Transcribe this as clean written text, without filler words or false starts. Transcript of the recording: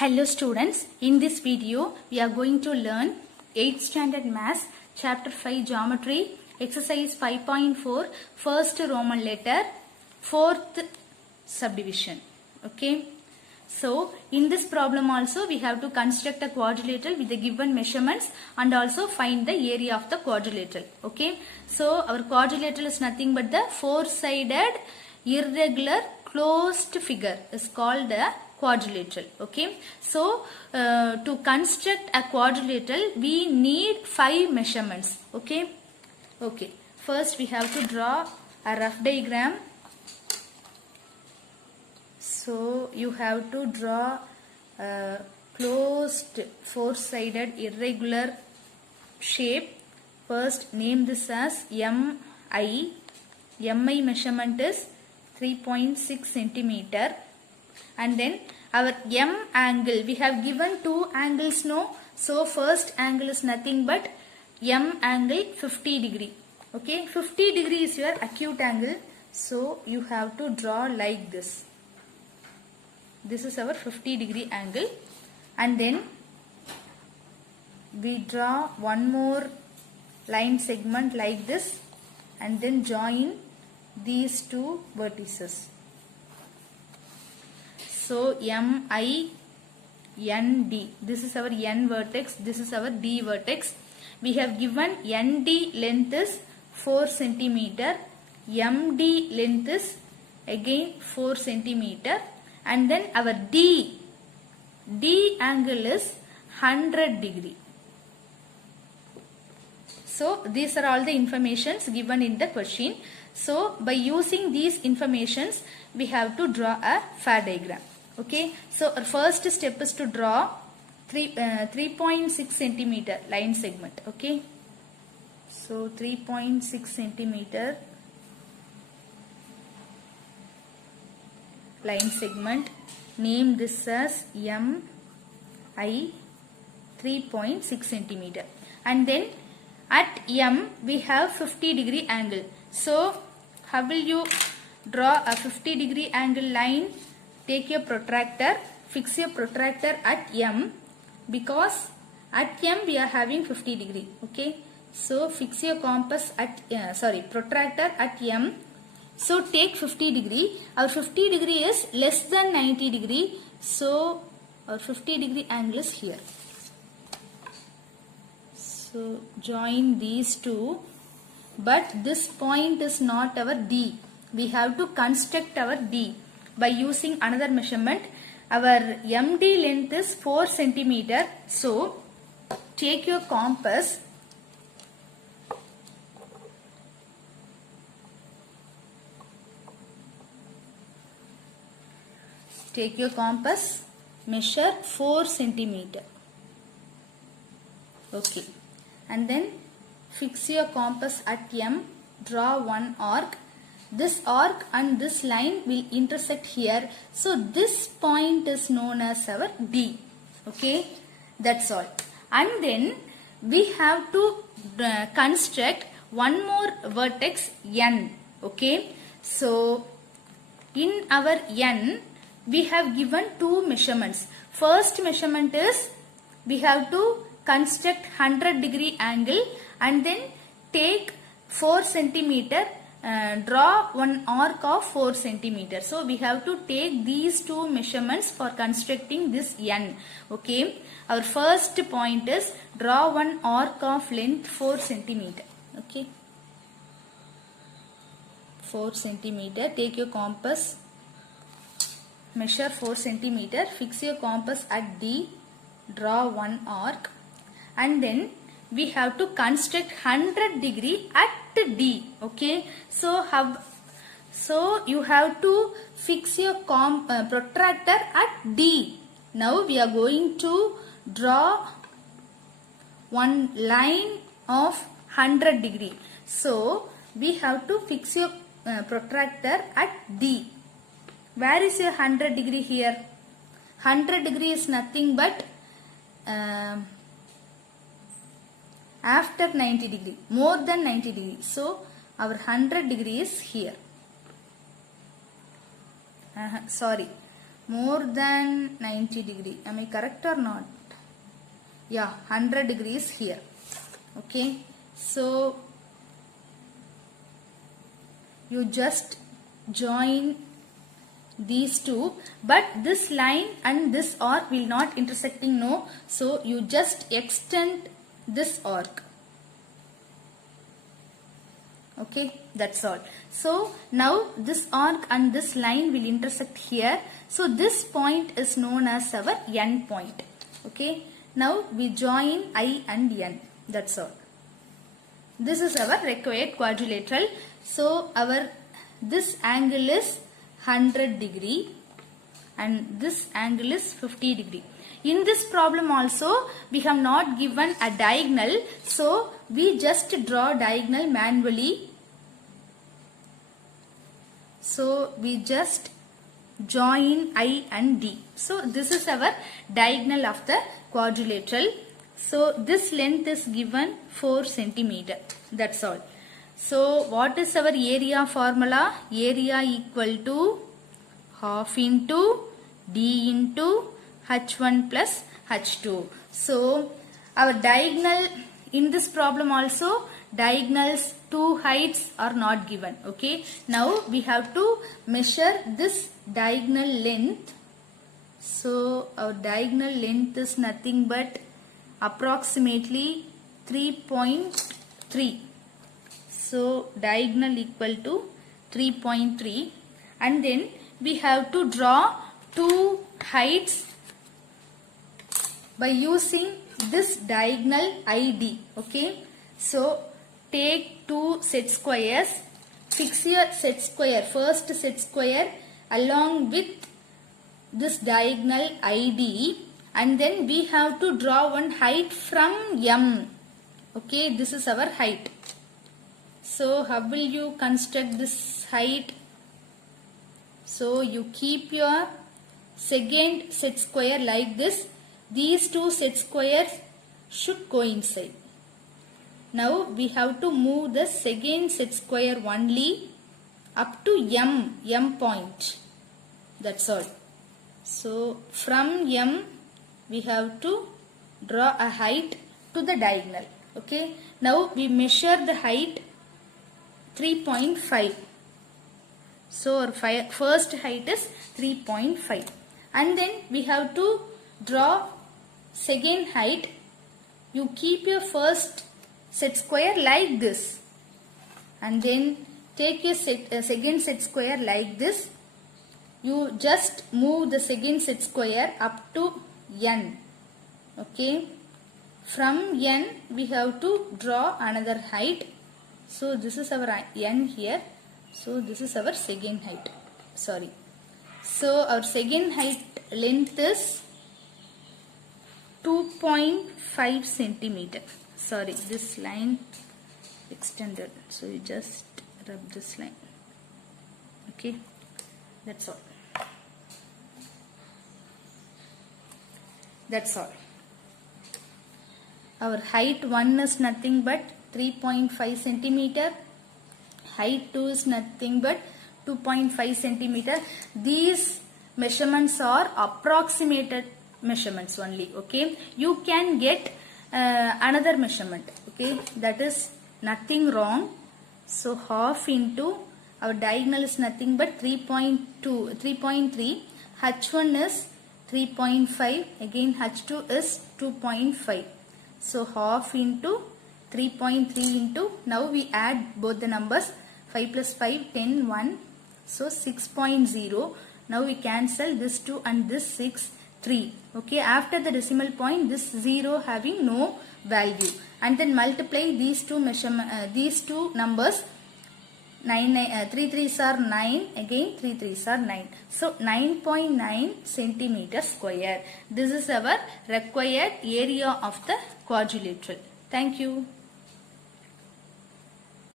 Hello students, in this video we are going to learn 8th standard maths chapter 5 geometry exercise 5.4 first Roman letter 4th subdivision. Okay, so in this problem also we have to construct a quadrilateral with the given measurements and also find the area of the quadrilateral. Okay, so our quadrilateral is nothing but the four-sided irregular closed figure is called a quadrilateral. Okay, so to construct a quadrilateral we need 5 measurements. Okay, first we have to draw a rough diagram. So you have to draw a closed four-sided irregular shape. First name this as MI. MI measurement is 3.6 centimeter. And then our M angle, we have given two angles, no? So first angle is nothing but M angle 50 degree. Okay, 50 degree is your acute angle. So you have to draw like this. This is our 50 degree angle. And then we draw one more line segment like this. And then join these two vertices. So MI, ND, this is our N vertex, this is our D vertex. We have given ND length is 4 centimeter, MD length is again 4 centimeter, and then our D angle is 100 degree. So these are all the informations given in the question. So by using these informations we have to draw a FAR diagram. Okay, so our first step is to draw 3.6 centimeter line segment. Okay, so 3.6 centimeter line segment. Name this as MI 3.6 centimeter. And then at M we have 50 degree angle. So how will you draw a 50 degree angle line? Take your protractor, fix your protractor at M, because at M we are having 50 degree. Okay, so fix your compass at protractor at M. So take 50 degree. Our 50 degree is less than 90 degree. So our 50 degree angle is here. So join these two. But this point is not our D. We have to construct our D by using another measurement. Our MD length is 4 centimeter. So take your compass. Take your compass. Measure 4 centimeter. Okay. And then fix your compass at M. Draw one arc. This arc and this line will intersect here. So this point is known as our D. Okay, that's all. And then we have to construct one more vertex N. Okay, so in our N we have given two measurements. First measurement is we have to construct 100 degree angle and then take 4 centimeter. Draw one arc of 4 centimeter. So we have to take these two measurements for constructing this N. Okay, our first point is draw one arc of length 4 centimeter. Okay, 4 centimeter. Take your compass, measure 4 centimeter, fix your compass at D, draw one arc, and then we have to construct 100 degree at D. Okay, so you have to fix your protractor at D. Now we are going to draw one line of 100 degree. So we have to fix your protractor at D. Where is your 100 degree here? 100 degree is nothing but after 90 degree, more than 90 degree. So our 100 degree is here. more than 90 degree. Am I correct or not? Yeah, 100 degrees here. Okay, so you just join these two, but this line and this arc will not intersecting, no, so you just extend this arc. Okay, that's all. So now this arc and this line will intersect here, so this point is known as our N point. Okay, now we join I and N, that's all. This is our required quadrilateral. So this angle is 100 degree and this angle is 50 degree. In this problem also we have not given a diagonal, so we just draw diagonal manually. So we just join I and D. So this is our diagonal of the quadrilateral. So this length is given 4 centimeter. That's all. So what is our area formula? Area equal to half into D into H1 plus H2. So our diagonal in this problem also, diagonals 2 heights are not given. Okay. Now we have to measure this diagonal length. So our diagonal length is nothing but approximately 3.3. So diagonal equal to 3.3, and then we have to draw 2 heights by using this diagonal ID. Okay, so take 2 set squares, fix your set square, first set square along with this diagonal ID, and then we have to draw one height from M. Okay, this is our height. So how will you construct this height? So you keep your second set square like this. These 2 set squares should coincide. Now we have to move the second set square only up to M point. That's all. So from M we have to draw a height to the diagonal. Okay. Now we measure the height 3.5. So our first height is 3.5, and then we have to draw second height. You keep your first set square like this, and then take your second set square like this. You just move the second set square up to N. Okay, from N we have to draw another height. So this is our N here. So this is our second height. Sorry. So our second height length is 2.5 centimeter. Sorry, this line extended. So you just rub this line. Okay, that's all. That's all. Our height 1 is nothing but 3.5 centimeter. Height 2 is nothing but 2.5 centimeter. These measurements are approximated measurements only. Okay, you can get another measurement. Okay, that is nothing wrong. So half into our diagonal is nothing but 3.3. H1 is 3.5. Again H2 is 2.5. So half into 3.3 into, now we add both the numbers, 5 plus 5, 10, 1. So 6.0. Now we cancel this 2 and this 6, 3. Okay, after the decimal point, this 0 having no value. And then multiply these two these two numbers. 3 3s are 9. Again 3 3s are 9. So 9.9 centimeter square. This is our required area of the quadrilateral. Thank you.